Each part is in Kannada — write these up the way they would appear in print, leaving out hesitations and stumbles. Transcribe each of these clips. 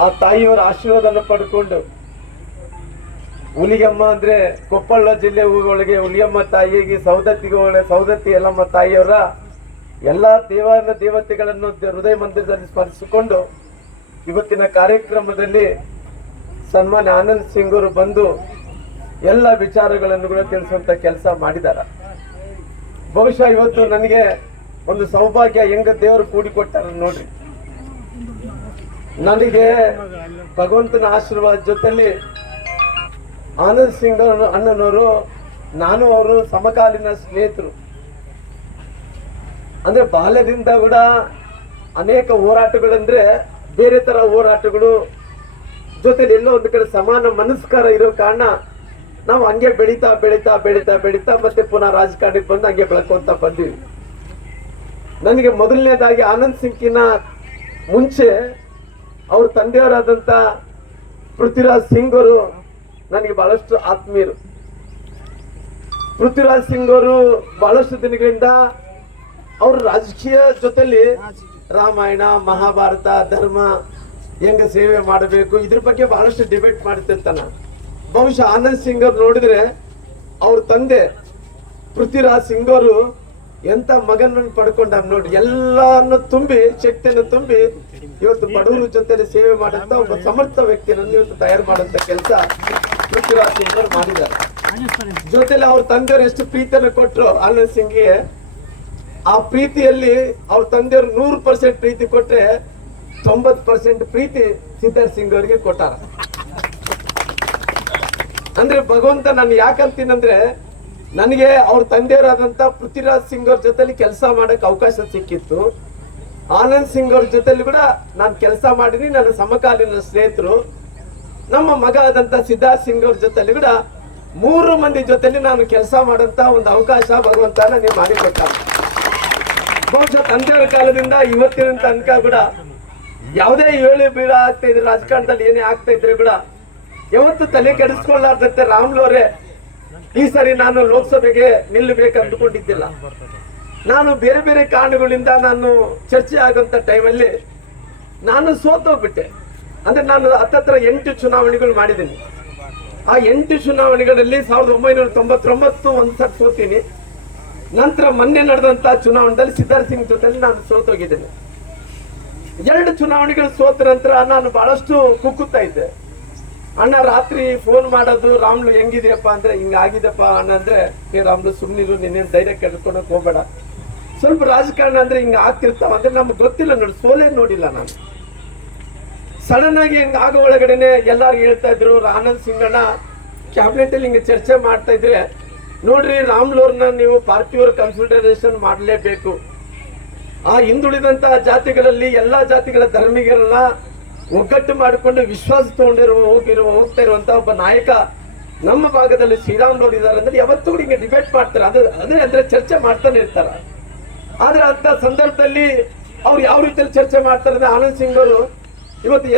ಆ ತಾಯಿಯವರ ಆಶೀರ್ವಾದನ ಪಡ್ಕೊಂಡು ಹುಲಿಗೆಮ್ಮ ಅಂದ್ರೆ ಕೊಪ್ಪಳ ಜಿಲ್ಲೆ ಒಳಗೆ ಹುಲಿಗೆಮ್ಮ ತಾಯಿಗೆ ಸೌದತ್ತಿ ಯಲ್ಲಮ್ಮ ತಾಯಿಯವರ ಎಲ್ಲಾ ದೇವತೆಗಳನ್ನು ಹೃದಯ ಮಂದಿರದಲ್ಲಿ ಸ್ಮರಿಸಿಕೊಂಡು ಇವತ್ತಿನ ಕಾರ್ಯಕ್ರಮದಲ್ಲಿ ಸನ್ಮಾನ್ಯ ಆನಂದ್ ಸಿಂಗ್ ಅವರು ಬಂದು ಎಲ್ಲ ವಿಚಾರಗಳನ್ನು ಕೂಡ ತಿಳಿಸುವಂತ ಕೆಲಸ ಮಾಡಿದಾರ. ಬಹುಶಃ ಇವತ್ತು ನನಗೆ ಒಂದು ಸೌಭಾಗ್ಯ ಹೆಂಗ ದೇವರು ಕೂಡಿಕೊಟ್ಟಾರ ನೋಡ್ರಿ. ನನಗೆ ಭಗವಂತನ ಆಶೀರ್ವಾದ ಜೊತೆಲಿ ಆನಂದ್ ಸಿಂಗ್ ಅಣ್ಣನವರು ನಾನು ಅವರು ಸಮಕಾಲೀನ ಸ್ನೇಹಿತರು. ಅಂದ್ರೆ ಬಾಲ್ಯದಿಂದ ಕೂಡ ಅನೇಕ ಹೋರಾಟಗಳಂದ್ರೆ ಬೇರೆ ತರ ಹೋರಾಟಗಳು ಜೊತೆಲಿ ಎಲ್ಲೋ ಒಂದು ಕಡೆ ಸಮಾನ ಮನಸ್ಕಾರ ಇರೋ ಕಾರಣ ನಾವು ಹಂಗೆ ಬೆಳೀತಾ ಬೆಳೀತಾ ಬೆಳೀತಾ ಬೆಳೀತಾ ಮತ್ತೆ ಪುನಃ ರಾಜಕಾರಣಕ್ಕೆ ಬಂದು ಹಂಗೆ ಬೆಳ್ಕೊಂತ ಬಂದಿವಿ. ನನಗೆ ಮೊದಲನೇದಾಗಿ ಆನಂದ್ ಸಿಂಗ್ಕಿನ ಮುಂಚೆ ಅವ್ರ ತಂದೆಯವರಾದಂತ ಪೃಥ್ವಿರಾಜ್ ಸಿಂಗ್ ಅವರು ನನಗೆ ಬಹಳಷ್ಟು ಆತ್ಮೀಯರು. ಪೃಥ್ವಿರಾಜ್ ಸಿಂಗ್ ಅವರು ಬಹಳಷ್ಟು ದಿನಗಳಿಂದ ಅವ್ರ ರಾಜಕೀಯ ಜೊತೆಲಿ ರಾಮಾಯಣ ಮಹಾಭಾರತ ಧರ್ಮ ಹೆಂಗ ಸೇವೆ ಮಾಡಬೇಕು ಇದ್ರ ಬಗ್ಗೆ ಬಹಳಷ್ಟು ಡಿಬೇಟ್ ಮಾಡ್ತಿರ್ತಾನ. ಬಹುಶಃ ಆನಂದ್ ಸಿಂಗ್ ಅವ್ರು ನೋಡಿದ್ರೆ ಅವ್ರ ತಂದೆ ಪೃಥ್ವಿರಾಜ್ ಸಿಂಗ್ ಅವರು ಎಂತ ಮಗನನ್ನು ಪಡ್ಕೊಂಡ ನೋಡಿ, ಎಲ್ಲಾನು ತುಂಬಿ ಶಕ್ತಿಯನ್ನು ತುಂಬಿ ಇವತ್ತು ಬಡವರ ಜೊತೆ ಸೇವೆ ಮಾಡಂತ ಒಬ್ಬ ಸಮರ್ಥ ವ್ಯಕ್ತಿಯನ್ನು ಇವತ್ತು ತಯಾರು ಮಾಡಂತ ಕೆಲಸ ಪೃಥ್ವಿರಾಜ್ ಸಿಂಗ್ ಅವರು ಮಾಡಿದ್ದಾರೆ. ಜೊತೆಲಿ ಅವ್ರ ತಂದೆಯವರು ಎಷ್ಟು ಪ್ರೀತಿಯನ್ನು ಕೊಟ್ಟರು ಆನಂದ್ ಸಿಂಗ್ಗೆ, ಆ ಪ್ರೀತಿಯಲ್ಲಿ ಅವ್ರ ತಂದೆಯವರು 100% ಪ್ರೀತಿ ಕೊಟ್ರೆ 90% ಪ್ರೀತಿ ಸಿದ್ಧಾರ್ಥ್ ಸಿಂಗ್ ಅವರಿಗೆ ಕೊಟ್ಟಾರ. ಅಂದ್ರೆ ಭಗವಂತ ನಾನು ಯಾಕಂತೀನಂದ್ರೆ ನನಗೆ ಅವ್ರ ತಂದೆಯವರಾದಂತ ಪೃಥ್ವಿರಾಜ್ ಸಿಂಗ್ ಅವ್ರ ಜೊತೆಲಿ ಕೆಲಸ ಮಾಡಕ್ ಅವಕಾಶ ಸಿಕ್ಕಿತ್ತು. ಆನಂದ್ ಸಿಂಗ್ ಅವ್ರ ಜೊತೆಲಿ ಕೂಡ ನಾನು ಕೆಲಸ ಮಾಡಿದೀನಿ. ನನ್ನ ಸಮಕಾಲೀನ ಸ್ನೇಹಿತರು. ನಮ್ಮ ಮಗ ಆದಂತ ಸಿದ್ಧಾರ್ಥ್ ಸಿಂಗ್ ಅವ್ರ ಜೊತೆಲಿ ಕೂಡ 3 ಮಂದಿ ಜೊತೆಲಿ ನಾನು ಕೆಲಸ ಮಾಡಂತ ಒಂದು ಅವಕಾಶ ಭಗವಂತ ನನಗೆ ಮಾಡಿಕೊಟ್ಟ. ಬಹುಶಃ ತಂದೆಯವರ ಕಾಲದಿಂದ ಇವತ್ತಿನ ತನಕ ಕೂಡ ಯಾವುದೇ ಏಳು ಬೀಳ ಆಗ್ತಾ ಇದ್ರೆ ರಾಜಕಾರಣದಲ್ಲಿ ಏನೇ ಆಗ್ತಾ ಇದ್ರೆ ಕೂಡ ಯಾವತ್ತು ತಲೆ ಕೆಡಿಸ್ಕೊಳ್ಳಾರ್ದಂತೆ ರಾಮ್ಲೋರೆ ಈ ಸರಿ ನಾನು ಲೋಕಸಭೆಗೆ ನಿಲ್ಲಬೇಕು ಅಂದುಕೊಂಡಿದ್ದಿಲ್ಲ. ನಾನು ಬೇರೆ ಬೇರೆ ಕಾರಣಗಳಿಂದ ನಾನು ಚರ್ಚೆ ಆಗಂತ ಟೈಮಲ್ಲಿ ನಾನು ಸೋತೋಗ್ಬಿಟ್ಟೆ. ಅಂದ್ರೆ ನಾನು ಹತ್ತತ್ರ 8 ಚುನಾವಣೆಗಳು ಮಾಡಿದ್ದೀನಿ. ಆ 8 ಚುನಾವಣೆಗಳಲ್ಲಿ 1999 ಒಂದ್ಸರಿ ಸೋತೀನಿ. ನಂತರ ಮೊನ್ನೆ ನಡೆದಂತ ಚುನಾವಣೆಯಲ್ಲಿ ಸಿದ್ಧಾರ್ಥ್ ಸಿಂಗ್ ಜೊತೆ ನಾನು ಸೋತೋಗಿದ್ದೇನೆ. 2 ಚುನಾವಣೆಗಳು ಸೋತ ನಂತರ ನಾನು ಬಹಳಷ್ಟು ಕುಕ್ಕುತ್ತಾ ಇದ್ದೆ. ಅಣ್ಣ ರಾತ್ರಿ ಫೋನ್ ಮಾಡೋದು, ರಾಮ್ಲು ಹೆಂಗಿದೆಯಪ್ಪ ಅಂದ್ರೆ ಹಿಂಗಾಗಿದೆಪ್ಪ ಅಣ್ಣ ಅಂದ್ರೆ, ರಾಮ್ಲು ಸುಮ್ನಿರು, ನಿನ್ನೇನು ಧೈರ್ಯ ಕೆಡ್ಕೊಳಕ್ ಹೋಗ್ಬೇಡ, ಸ್ವಲ್ಪ ರಾಜಕಾರಣ ಅಂದ್ರೆ ಹಿಂಗ ಆಗ್ತಿರ್ತಾವ ಅಂದ್ರೆ ನಮ್ಗೆ ಗೊತ್ತಿಲ್ಲ ನೋಡಿ, ಸೋಲೇ ನೋಡಿಲ್ಲ ನಾನು. ಸಡನ್ ಆಗಿ ಹಿಂಗ ಆಗೋ ಒಳಗಡೆನೆ ಎಲ್ಲಾರು ಹೇಳ್ತಾ ಇದ್ರು, ಆನಂದ್ ಸಿಂಗ್ ಅಣ್ಣ ಕ್ಯಾಬಿನೆಟ್ ಅಲ್ಲಿ ಹಿಂಗ ಚರ್ಚೆ ಮಾಡ್ತಾ ಇದ್ರೆ ನೋಡ್ರಿ ರಾಮ್ಲೋರ್ನ ನೀವು ಪಾರ್ಟಿಯವ್ರ ಕನ್ಸಿಡರೇಷನ್ ಮಾಡಲೇಬೇಕು. ಆ ಹಿಂದುಳಿದಂತಹ ಜಾತಿಗಳಲ್ಲಿ ಎಲ್ಲಾ ಜಾತಿಗಳ ಧರ್ಮಿಗರನ್ನ ಒಗ್ಗಟ್ಟು ಮಾಡಿಕೊಂಡು ವಿಶ್ವಾಸ ಹೋಗ್ತಾ ಇರುವಂತ ಒಬ್ಬ ನಾಯಕ ನಮ್ಮ ಭಾಗದಲ್ಲಿ ಶ್ರೀರಾಮ್ಲೋರ್ ಇದ್ದಾರೆ ಅಂದ್ರೆ ಯಾವತ್ತೂ ಕೂಡ ಹಿಂಗೆ ಡಿಬೇಟ್ ಮಾಡ್ತಾರೆ. ಅದೇ ಅಂದ್ರೆ ಚರ್ಚೆ ಮಾಡ್ತಾನೆ ಇರ್ತಾರ. ಆದ್ರೆ ಅಂತ ಸಂದರ್ಭದಲ್ಲಿ ಅವ್ರು ಯಾವ ರೀತಿಯಲ್ಲಿ ಚರ್ಚೆ ಮಾಡ್ತಾರೆ ಅಂದ್ರೆ ಆನಂದ್ ಸಿಂಗ್ ಅವರು ಇವತ್ತು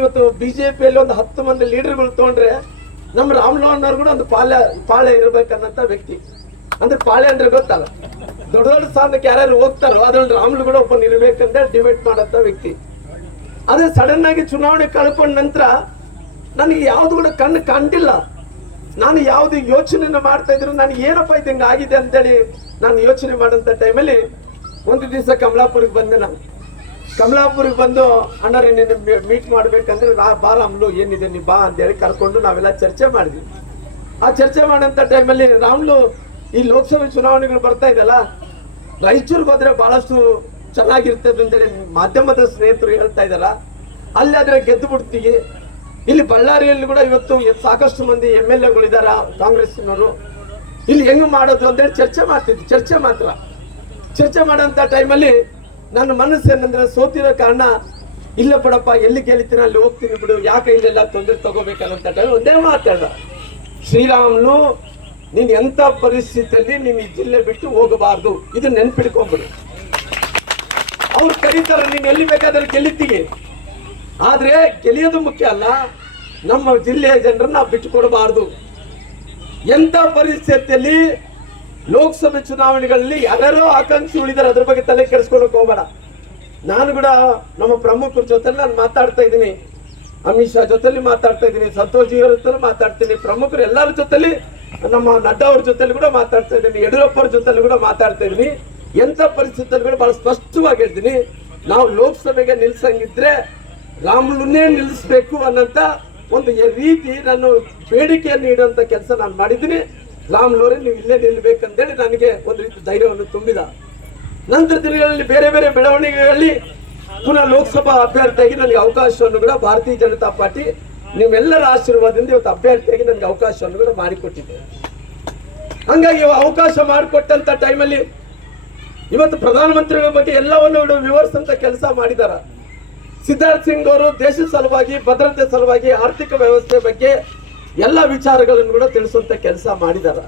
ಇವತ್ತು ಬಿಜೆಪಿಯಲ್ಲಿ ಒಂದು 10 ಮಂದಿ ಲೀಡರ್ಗಳು ತಗೊಂಡ್ರೆ ನಮ್ಮ ರಾಮ್ಲೋರ್ನವ್ರು ಕೂಡ ಒಂದು ಪಾಳೆ ಇರ್ಬೇಕನ್ನಂತ ವ್ಯಕ್ತಿ. ಅಂದ್ರೆ ಪಾಳೆ ಅಂದ್ರೆ ಗೊತ್ತಲ್ಲ, ದೊಡ್ಡ ದೊಡ್ಡ ಸ್ಥಾನಕ್ಕೆ ಯಾರ್ಯಾರು ಹೋಗ್ತಾರೋ ಅದ್ರಲ್ಲಿ ರಾಮ್ಲು ಕೂಡ ಒಬ್ಬ ಇರ್ಬೇಕಂತ ಡಿಬೇಟ್ ಮಾಡಂತ ವ್ಯಕ್ತಿ. ಅದೇ ಸಡನ್ ಆಗಿ ಚುನಾವಣೆ ಕಳ್ಕೊಂಡ ನಂತರ ನನಗೆ ಯಾವ್ದು ಕೂಡ ಕಣ್ಣು ಕಂಡಿಲ್ಲ. ನಾನು ಯಾವ್ದು ಯೋಚನೆ ಮಾಡ್ತಾ ಇದ್ರು ನನಗೆ ಏನಪ್ಪ ಇದು ಹಿಂಗ ಆಗಿದೆ ಅಂತೇಳಿ ನಾನು ಯೋಚನೆ ಮಾಡಂತ ಟೈಮಲ್ಲಿ ಒಂದು ದಿವಸ ಕಮಲಾಪುರಿಗೆ ಬಂದೆ. ನಾನು ಕಮಲಾಪುರಿಗೆ ಬಂದು ಅಣ್ಣರೇ ನಿನ್ನ ಮೀಟ್ ಮಾಡ್ಬೇಕಂದ್ರೆ ಬಾ ರಾಮ್ಲು ಏನಿದೆ ನೀ ಬಾ ಅಂತೇಳಿ ಕರ್ಕೊಂಡು ನಾವೆಲ್ಲ ಚರ್ಚೆ ಮಾಡಿದ್ವಿ. ಆ ಚರ್ಚೆ ಮಾಡಂತ ಟೈಮಲ್ಲಿ ರಾಮ್ಲು ಈ ಲೋಕಸಭೆ ಚುನಾವಣೆಗಳು ಬರ್ತಾ ಇದೆಯಲ್ಲ, ರಾಯಚೂರಿಗೆ ಹೋದ್ರೆ ಬಹಳಷ್ಟು ಚೆನ್ನಾಗಿರ್ತದೆ ಅಂತೇಳಿ ಮಾಧ್ಯಮದ ಸ್ನೇಹಿತರು ಹೇಳ್ತಾ ಇದಾರ. ಅಲ್ಲಿ ಆದ್ರೆ ಗೆದ್ದು ಬಿಡ್ತೀವಿ. ಇಲ್ಲಿ ಬಳ್ಳಾರಿಯಲ್ಲಿ ಕೂಡ ಇವತ್ತು ಸಾಕಷ್ಟು ಮಂದಿ MLA ಇದಾರ ಕಾಂಗ್ರೆಸ್ನವರು. ಇಲ್ಲಿ ಹೆಂಗ್ ಮಾಡೋದು ಅಂತೇಳಿ ಚರ್ಚೆ ಮಾಡ್ತಿದ್ವಿ. ಚರ್ಚೆ ಮಾಡೋಂಥ ಟೈಮಲ್ಲಿ ನನ್ನ ಮನಸ್ಸು ಏನಂದ್ರೆ ಸೋತಿರೋ ಕಾರಣ ಇಲ್ಲ ಬಿಡಪ್ಪ, ಎಲ್ಲಿ ಗೆಲ್ತೀನಿ ಅಲ್ಲಿ ಹೋಗ್ತೀನಿ ಬಿಡು, ಯಾಕೆ ಇಲ್ಲೆಲ್ಲ ತೊಂದರೆ ತಗೋಬೇಕನ್ನಂತ ಟೈಮ್ ಒಂದೇ ಮಾತಾಡ, ಶ್ರೀರಾಮ್ಲು ನೀನ್ ಎಂತ ಪರಿಸ್ಥಿತಿಯಲ್ಲಿ ನೀನ್ ಈ ಜಿಲ್ಲೆ ಬಿಟ್ಟು ಹೋಗಬಾರ್ದು, ಇದು ನೆನ್ಪಿಡ್ಕೊಂಡ್ಬಿಡು. ಅವ್ರು ಕರೀತಾರ ನೀನ್ ಎಲ್ಲಿ ಬೇಕಾದ್ರೆ ಗೆಲ್ಲಿತೀವಿ, ಆದ್ರೆ ಗೆಲ್ಲಿಯೋದು ಮುಖ್ಯ ಅಲ್ಲ, ನಮ್ಮ ಜಿಲ್ಲೆಯ ಜನರನ್ನ ಬಿಟ್ಟು ಕೊಡಬಾರ್ದು. ಎಂತ ಪರಿಸ್ಥಿತಿಯಲ್ಲಿ ಲೋಕಸಭೆ ಚುನಾವಣೆಗಳಲ್ಲಿ ಯಾರ್ಯಾರೋ ಆಕಾಂಕ್ಷಿ ಉಳಿದಾರೆ, ಅದ್ರ ಬಗ್ಗೆ ತಲೆ ಕೆಡಿಸ್ಕೊಳಕ್ ಹೋಗಬೇಡ. ನಾನು ಕೂಡ ನಮ್ಮ ಪ್ರಮುಖರ ಜೊತೆ ನಾನು ಮಾತಾಡ್ತಾ ಇದ್ದೀನಿ, ಅಮಿತ್ ಶಾ ಜೊತೆಲಿ ಮಾತಾಡ್ತಾ ಇದ್ದೀನಿ, ಸಂತೋಷ್ ಜಿ ಅವ್ರ ಜೊತೆ ಮಾತಾಡ್ತೀನಿ, ಪ್ರಮುಖರು ಎಲ್ಲರ ಜೊತೆಲಿ, ನಮ್ಮ ನಡ್ಡಾ ಅವ್ರ ಜೊತೆಲಿ ಕೂಡ ಮಾತಾಡ್ತಾ ಇದ್ದೀನಿ, ಯಡಿಯೂರಪ್ಪ ಅವ್ರ ಜೊತೆಲಿ ಕೂಡ ಮಾತಾಡ್ತಾ ಇದ್ದೀನಿ. ಎಂಥ ಪರಿಸ್ಥಿತಿಯಲ್ಲಿ ಕೂಡ ಬಹಳ ಸ್ಪಷ್ಟವಾಗಿ ಹೇಳ್ತೀನಿ, ನಾವು ಲೋಕಸಭೆಗೆ ನಿಲ್ಸಂಗಿದ್ರೆ ರಾಮುಲನ್ನೇ ನಿಲ್ಲಿಸ್ಬೇಕು ಅನ್ನೋಂಥ ಒಂದು ರೀತಿ ನಾನು ಬೇಡಿಕೆಯನ್ನು ನೀಡುವಂಥ ಕೆಲಸ ನಾನು ಮಾಡಿದ್ದೀನಿ. ರಾಮುಲವ್ರೆ ನೀವು ಇಲ್ಲೇ ನಿಲ್ಬೇಕಂತೇಳಿ ನನಗೆ ಒಂದು ರೀತಿ ಧೈರ್ಯವನ್ನು ತುಂಬಿದ. ನಂತರ ದಿನಗಳಲ್ಲಿ ಬೇರೆ ಬೇರೆ ಬೆಳವಣಿಗೆಗಳಲ್ಲಿ ಪುನಃ ಲೋಕಸಭಾ ಅಭ್ಯರ್ಥಿಯಾಗಿ ನನಗೆ ಅವಕಾಶವನ್ನು ಕೂಡ ಭಾರತೀಯ ಜನತಾ ಪಾರ್ಟಿ ನಿಮ್ಮೆಲ್ಲರ ಆಶೀರ್ವಾದದಿಂದ ಇವತ್ತು ಅಭ್ಯರ್ಥಿಯಾಗಿ ನನಗೆ ಅವಕಾಶವನ್ನು ಕೂಡ ಮಾಡಿಕೊಟ್ಟಿದೆ. ಹಂಗಾಗಿ ಅವಕಾಶ ಮಾಡಿಕೊಟ್ಟಂತ ಟೈಮಲ್ಲಿ ಇವತ್ತು ಪ್ರಧಾನಮಂತ್ರಿಗಳ ಬಗ್ಗೆ ಎಲ್ಲವನ್ನು ವಿವರಿಸಂತ ಕೆಲಸ ಮಾಡಿದಾರ. ಸಿದ್ಧಾರ್ಥ್ ಸಿಂಗ್ ಅವರು ದೇಶದ ಸಲುವಾಗಿ, ಭದ್ರತೆ ಸಲುವಾಗಿ, ಆರ್ಥಿಕ ವ್ಯವಸ್ಥೆ ಬಗ್ಗೆ ಎಲ್ಲ ವಿಚಾರಗಳನ್ನು ಕೂಡ ತಿಳಿಸುವಂತ ಕೆಲಸ ಮಾಡಿದಾರ.